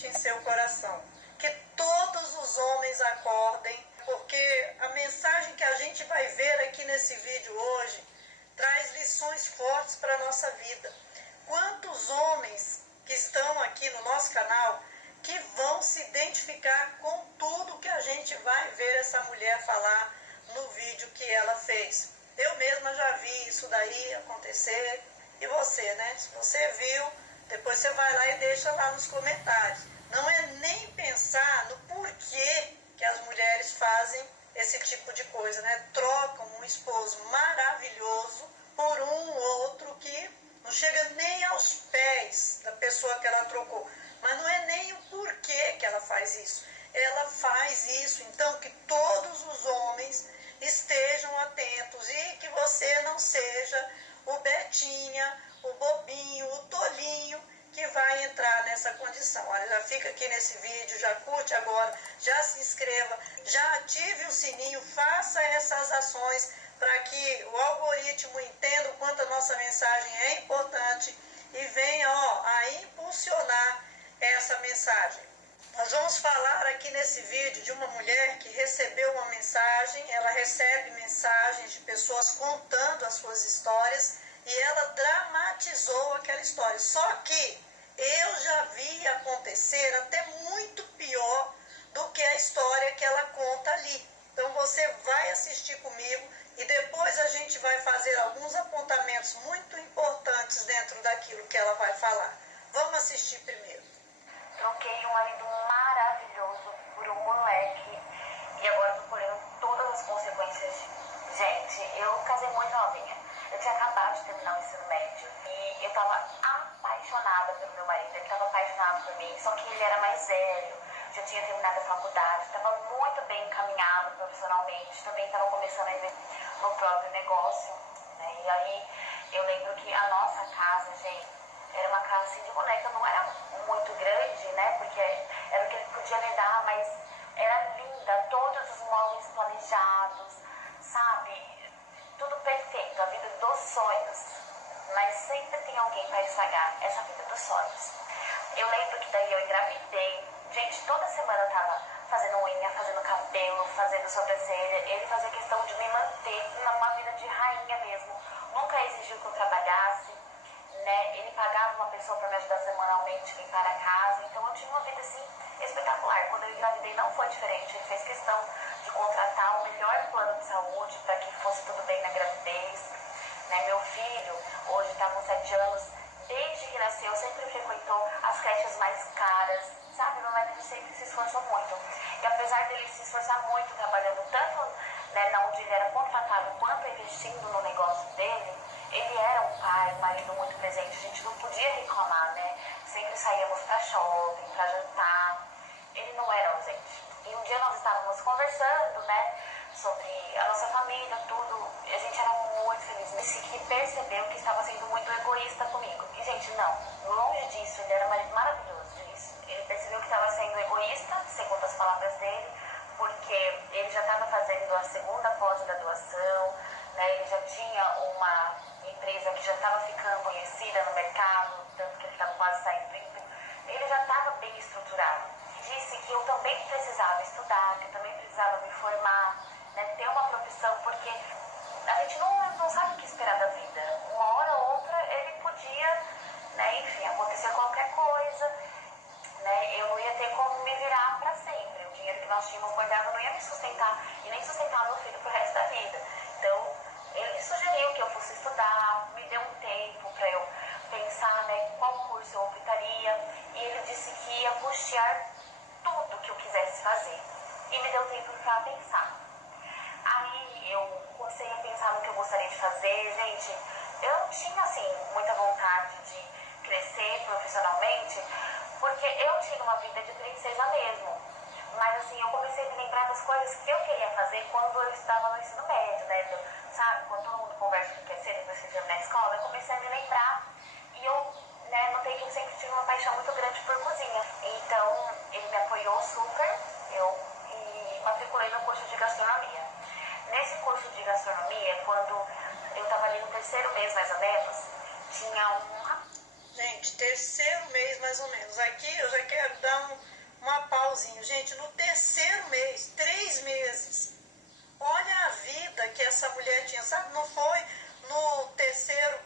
semente em seu coração. Que todos os homens acordem, porque a mensagem que a gente vai ver aqui nesse vídeo hoje traz lições fortes para a nossa vida. Quantos homens que estão aqui no nosso canal que vão se identificar com tudo que a gente vai ver essa mulher falar no vídeo que ela fez. Eu mesma já vi isso daí acontecer. E você, né? Se você viu, depois você vai lá e deixa lá nos comentários. Não é nem pensar no porquê que as mulheres fazem esse tipo de coisa, né? Trocam um esposo maravilhoso por um outro que não chega nem aos pés da pessoa que ela trocou. Mas não é nem o porquê que ela faz isso. Ela faz isso, então, que todos os homens estejam atentos e que você não seja o Betinha, o bobinho, o tolinho que vai entrar nessa condição. Olha, já fica aqui nesse vídeo, já curte agora, já se inscreva, já ative o sininho, faça essas ações para que o algoritmo entenda o quanto a nossa mensagem é importante e venha a impulsionar essa mensagem. Nós vamos falar aqui nesse vídeo de uma mulher que recebeu uma mensagem, ela recebe mensagens de pessoas contando as suas histórias e ela dramatizou aquela história. Só que eu já vi acontecer até muito pior do que a história que ela conta ali. Então você vai assistir comigo e depois a gente vai fazer alguns apontamentos muito importantes dentro daquilo que ela vai falar. Vamos assistir primeiro. Troquei um marido maravilhoso por um moleque e agora tô colhendo todas as consequências. Gente, eu casei muito novinha. Eu tinha acabado de terminar o ensino médio e eu tava apaixonada pelo meu marido. Ele tava apaixonado por mim, só que ele era mais velho, já tinha terminado a faculdade, tava muito bem encaminhado profissionalmente, também tava começando a investir no próprio negócio, né? E aí eu lembro que a nossa casa, gente, era uma casa assim de boneca, não era muito grande, né? Porque era o que ele podia me dar, mas era linda, todos os móveis planejados, sabe? Tudo perfeito, a vida dos sonhos. Mas sempre tem alguém para estragar essa vida dos sonhos. Eu lembro que daí eu engravidei. Gente, toda semana eu tava fazendo unha, fazendo cabelo, fazendo sobrancelha. Ele fazia questão de me manter numa vida de rainha mesmo. Nunca exigiu que eu trabalhasse, né? Ele pagava uma pessoa para me ajudar semanalmente a limpar a casa. Então eu tinha uma vida assim espetacular. Quando eu engravidei não foi diferente. Ele fez questão de contratar o melhor plano de saúde para que fosse tudo bem na gravidez, né? Meu filho hoje está com 7 anos. Desde que nasceu sempre frequentou as creches mais caras, sabe? Meu marido sempre se esforçou muito. E apesar dele se esforçar muito, trabalhando tanto, né, na onde ele era contratado, quanto investindo no negócio dele, ele era um pai, um marido muito presente. A gente não podia reclamar, né? Sempre saíamos para shopping, para jantar. Ele não era ausente. E um dia nós estávamos conversando, né, sobre a nossa família, tudo. E a gente era muito feliz. Disse que percebeu que estava sendo muito egoísta comigo. E, gente, não. Longe disso, ele era maravilhoso disso. Ele percebeu que estava sendo egoísta, segundo as palavras dele, porque ele já estava fazendo a segunda pós-graduação, né, ele já tinha uma empresa que já estava ficando conhecida no mercado, tanto que ele estava quase saindo do emprego. Ele já estava bem estruturado. Disse que eu também precisava estudar, que eu também precisava me formar, né, ter uma profissão, porque a gente não sabe o que esperar da vida. Uma hora ou outra ele podia, né, enfim, acontecer qualquer coisa, né, eu não ia ter como me virar para sempre. O dinheiro que nós tínhamos guardado não ia me sustentar e nem sustentar meu filho pro resto da vida. Então, ele sugeriu que eu fosse estudar, me deu um tempo para eu pensar, né, qual curso eu optaria, e ele disse que ia custear tudo que eu quisesse fazer. E me deu tempo para pensar. Aí eu comecei a pensar no que eu gostaria de fazer. Gente, eu tinha, assim, muita vontade de crescer profissionalmente, porque eu tinha uma vida de princesa mesmo. Mas, assim, eu comecei a me lembrar das coisas que eu queria fazer quando eu estava no ensino médio, né? Sabe, quando todo mundo conversa o que quer ser depois que termina na escola, eu comecei a me lembrar. E eu, né, notei que eu sempre tive uma paixão muito grande por cozinha. Então, ele me apoiou super, eu me matriculei no curso de gastronomia. Nesse curso de gastronomia, quando eu estava ali no terceiro mês, mais ou menos, tinha um... Gente, terceiro mês mais ou menos. Aqui eu já quero dar uma pausinha. Gente, no terceiro mês, 3 meses. Olha a vida que essa mulher tinha, sabe? Não foi no terceiro,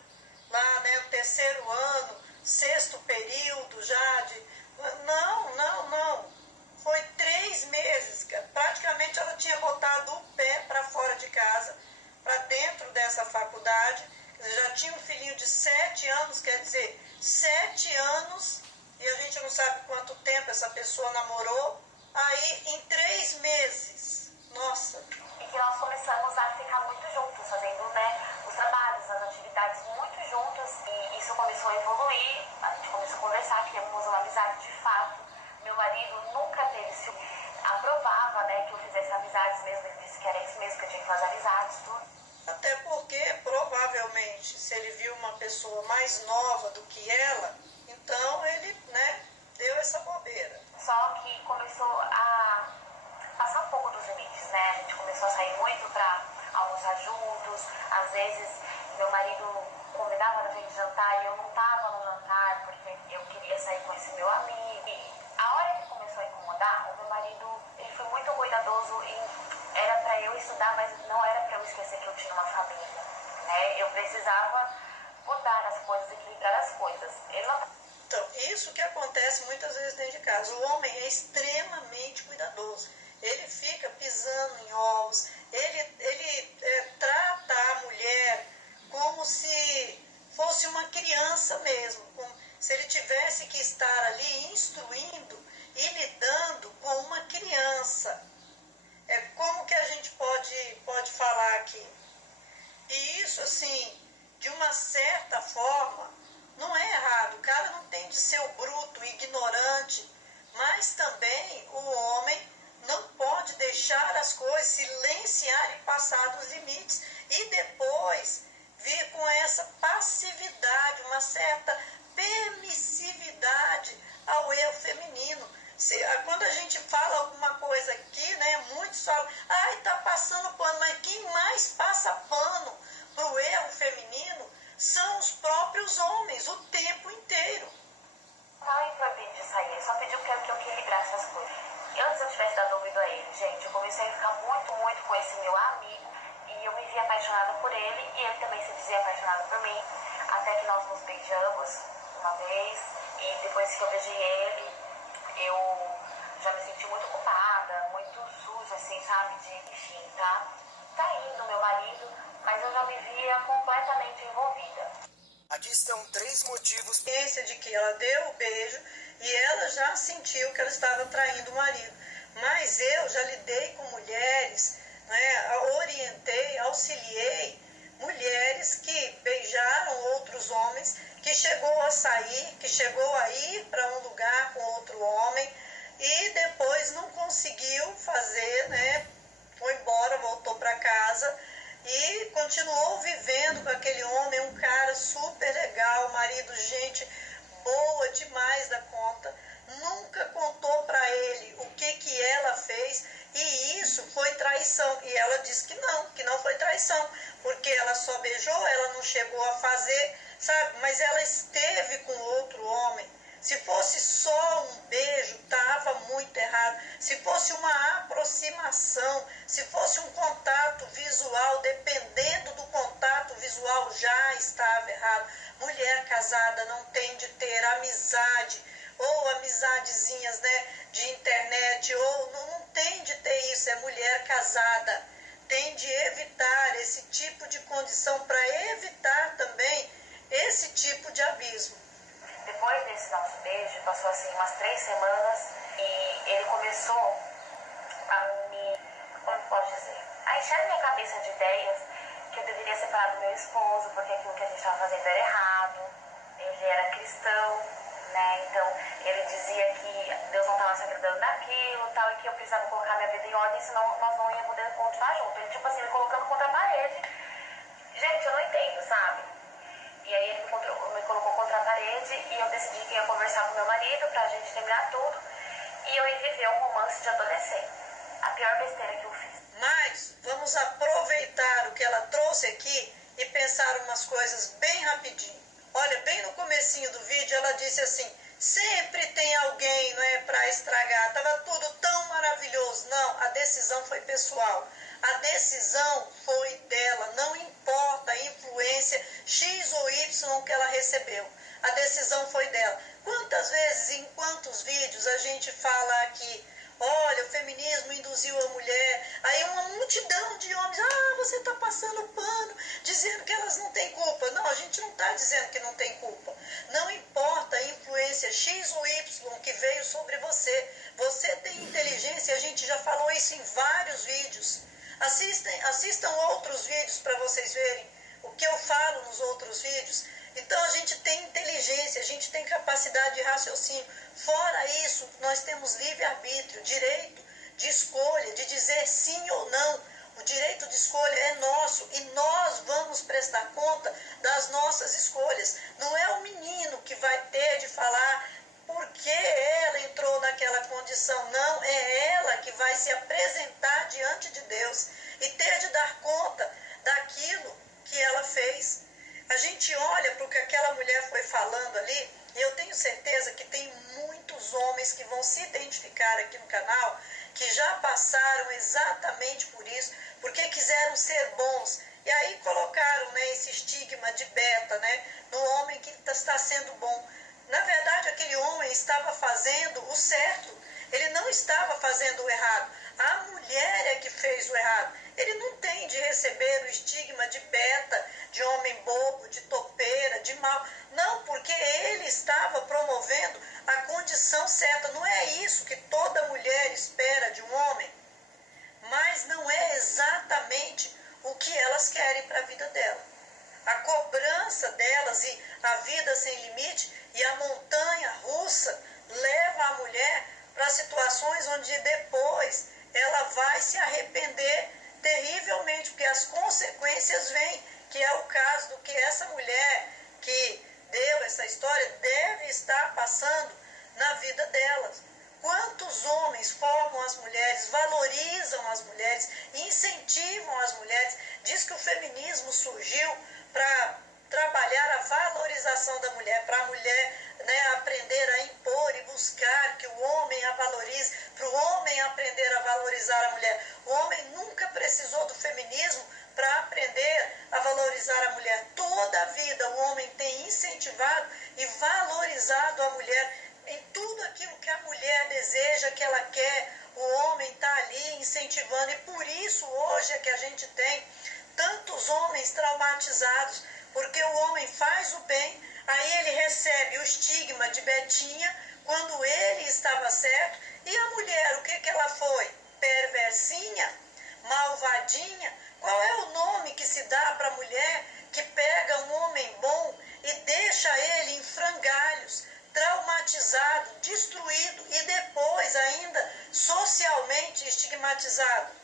lá, né? O terceiro ano, sexto período já de... Não. Foi 3 meses, cara. Praticamente ela tinha botado o pé para fora de casa, para dentro dessa faculdade. Já tinha um filhinho de 7 anos, quer dizer, 7 anos, e a gente não sabe quanto tempo essa pessoa namorou. Aí, em 3 meses, nossa. E que nós começamos a ficar muito juntos, fazendo, né, os trabalhos, as atividades muito juntos. E isso começou a evoluir, a gente começou a conversar, criamos uma amizade de fato. Meu marido nunca teve ciúme, aprovava, né, que eu fizesse amizades mesmo, ele disse que era isso mesmo, que eu tinha que fazer amizades, tudo. Até porque, provavelmente, se ele viu uma pessoa mais nova do que ela, então ele, né, deu essa bobeira. Só que começou a passar um pouco dos limites, né? A gente começou a sair muito pra almoçar juntos. Às vezes, meu marido convidava a gente jantar e eu não tava no jantar porque eu queria sair com esse meu amigo. E a hora que começou a incomodar, o meu marido, ele foi muito cuidadoso em... Era pra eu estudar, mas não era pra eu esquecer que eu tinha uma família, né? Eu precisava mudar as coisas, equilibrar as coisas. Ele não... Então, isso que acontece muitas vezes dentro de casa. O homem é extremamente cuidadoso. Ele fica pisando em ovos, ele trata a mulher como se fosse uma criança mesmo, como se ele tivesse que estar ali instruindo e lidando com uma criança. Como que a gente pode falar aqui? E isso, assim, de uma certa forma, não é errado. O cara não tem de ser o bruto, ignorante, mas também o homem não pode deixar as coisas silenciar e passar dos limites e depois vir com essa passividade, uma certa permissividade ao erro feminino. Quando a gente fala alguma coisa aqui, né, muitos falam, ai, tá passando pano, mas quem mais passa pano pro erro feminino são os próprios homens, o tempo inteiro. Não me proibido de sair, ele só pediu que eu equilibrasse as coisas. E antes eu tivesse dado ouvido a ele, gente, eu comecei a ficar muito com esse meu amigo e eu me vi apaixonada por ele e ele também se dizia apaixonado por mim, até que nós nos beijamos uma vez e depois que eu beijei ele, eu já me senti muito culpada, muito suja, assim, sabe, enfim, tá indo meu marido, mas eu já me via completamente envolvida. Aqui estão 3 motivos. De que ela deu o beijo e ela já sentiu que ela estava traindo o marido. Mas eu já lidei com mulheres, né, orientei, auxiliei mulheres que beijaram outros homens, que chegou a sair, que chegou a ir para um lugar com outro homem e depois não conseguiu fazer, né, foi embora, voltou para casa e continuou vivendo com aquele homem, um cara super legal, marido, gente boa demais da conta, nunca contou para ele o que ela fez e isso foi traição. E ela disse que não foi traição, porque ela só beijou, ela não chegou a fazer, sabe? Mas ela esteve com outro homem. Se fosse só um beijo, estava muito errado. Se fosse uma aproximação, se fosse um contato visual, dependendo do contato visual, já estava errado. Mulher casada não tem de ter amizade, ou amizadezinhas, né, de internet, ou não tem de ter isso, é mulher casada. Tem de evitar esse tipo de condição para evitar também esse tipo de abismo. Depois desse nosso beijo, passou assim umas 3 semanas e ele começou a me, como eu posso dizer, a encher na minha cabeça de ideias que eu deveria separar do meu esposo, porque aquilo que a gente estava fazendo era errado. Ele era cristão, né? Então ele dizia que Deus não estava se agradando daquilo, tal, e que eu precisava colocar minha vida em ordem, senão nós não íamos poder continuar juntos. Ele, tipo assim, me colocando contra a parede. Gente, eu não entendo, sabe? E aí ele me colocou contra a parede e eu decidi que ia conversar com meu marido pra gente terminar tudo. E eu ia viver um romance de adolescente. A pior besteira que eu fiz. Mas vamos aproveitar o que ela trouxe aqui e pensar umas coisas bem rapidinho. Olha, bem no comecinho do vídeo ela disse assim, sempre tem alguém, não é, para estragar, estava tudo tão maravilhoso. Não, a decisão foi pessoal, a decisão foi dela, não importa a influência X ou Y que ela recebeu, a decisão foi dela. Quantas vezes, em quantos vídeos a gente fala aqui, olha, o feminismo induziu a mulher, aí uma multidão de homens, você está passando pano, dizendo que elas não têm culpa. Não, a gente não está dizendo que não tem culpa. Não importa a influência X ou Y que veio sobre você. Você tem inteligência, a gente já falou isso em vários vídeos. Assistam outros vídeos para vocês verem o que eu falo nos outros vídeos. Então a gente tem inteligência, a gente tem capacidade de raciocínio. Fora isso, nós temos livre-arbítrio, direito de escolha, de dizer sim ou não. O direito de escolha é nosso e nós vamos prestar conta das nossas escolhas. Não é o menino que vai ter de falar por que ela entrou naquela condição. Não, é ela que vai se apresentar diante de Deus e ter de dar conta daquilo que ela fez. A gente olha para o que aquela mulher foi falando ali, e eu tenho certeza que tem muitos homens que vão se identificar aqui no canal, que já passaram exatamente por isso, porque quiseram ser bons. E aí colocaram, né, esse estigma de beta, né, no homem que está sendo bom. Na verdade, aquele homem estava fazendo o certo, ele não estava fazendo o errado. A mulher é que fez o errado. Ele não tem de receber o estigma de beta, de homem bobo, de topeira, de mal. Não, porque ele estava promovendo a condição certa. Não é isso que toda mulher espera de um homem, mas não é exatamente o que elas querem para a vida dela. A cobrança delas e a vida sem limite e a montanha russa leva a mulher para situações onde depois ela vai se arrepender terrivelmente, porque as consequências vêm, que é o caso do que essa mulher que deu essa história deve estar passando na vida delas. Quantos homens formam as mulheres, valorizam as mulheres, incentivam as mulheres? Diz que o feminismo surgiu para trabalhar a valorização da mulher, para a mulher, né, aprender a impor e buscar que o homem a valorize, para o homem aprender a valorizar a mulher. O homem nunca precisou do feminismo para aprender a valorizar a mulher. Toda a vida o homem tem incentivado e valorizado a mulher em tudo aquilo que a mulher deseja, que ela quer. O homem está ali incentivando, e por isso hoje é que a gente tem tantos homens traumatizados, porque o homem faz o bem, aí ele recebe o estigma de Betinha, quando ele estava certo, e a mulher, o que ela foi? Perversinha? Malvadinha? Qual é o nome que se dá para a mulher que pega um homem bom e deixa ele em frangalhos, traumatizado, destruído e depois ainda socialmente estigmatizado?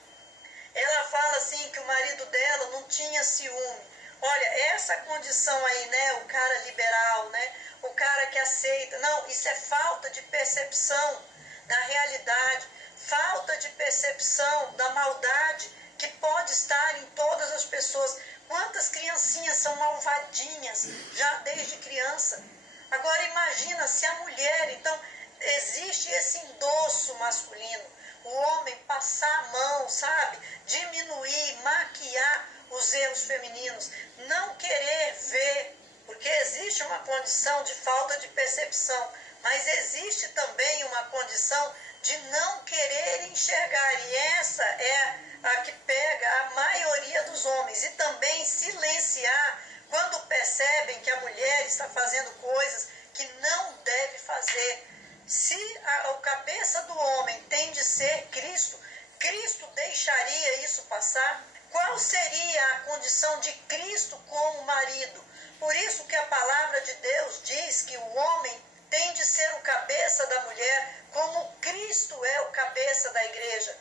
Ela fala assim que o marido dela não tinha ciúme. Olha, essa condição aí, né, o cara liberal, né, o cara que aceita, não, isso é falta de percepção da realidade, falta de percepção da maldade que pode estar em todas as pessoas. Quantas criancinhas são malvadinhas já desde criança? Agora imagina se a mulher, então, existe esse endosso masculino, o homem passar a mão, sabe, diminuir, maquiar os erros femininos, não querer ver, porque existe uma condição de falta de percepção, mas existe também uma condição de não querer enxergar, e essa é a que pega a maioria dos homens, e também silenciar quando percebem que a mulher está fazendo coisas que não deve fazer. Se a cabeça do homem tem de ser Cristo, Cristo deixaria isso passar? Qual seria a condição de Cristo como marido? Por isso que a palavra de Deus diz que o homem tem de ser o cabeça da mulher, como Cristo é o cabeça da igreja.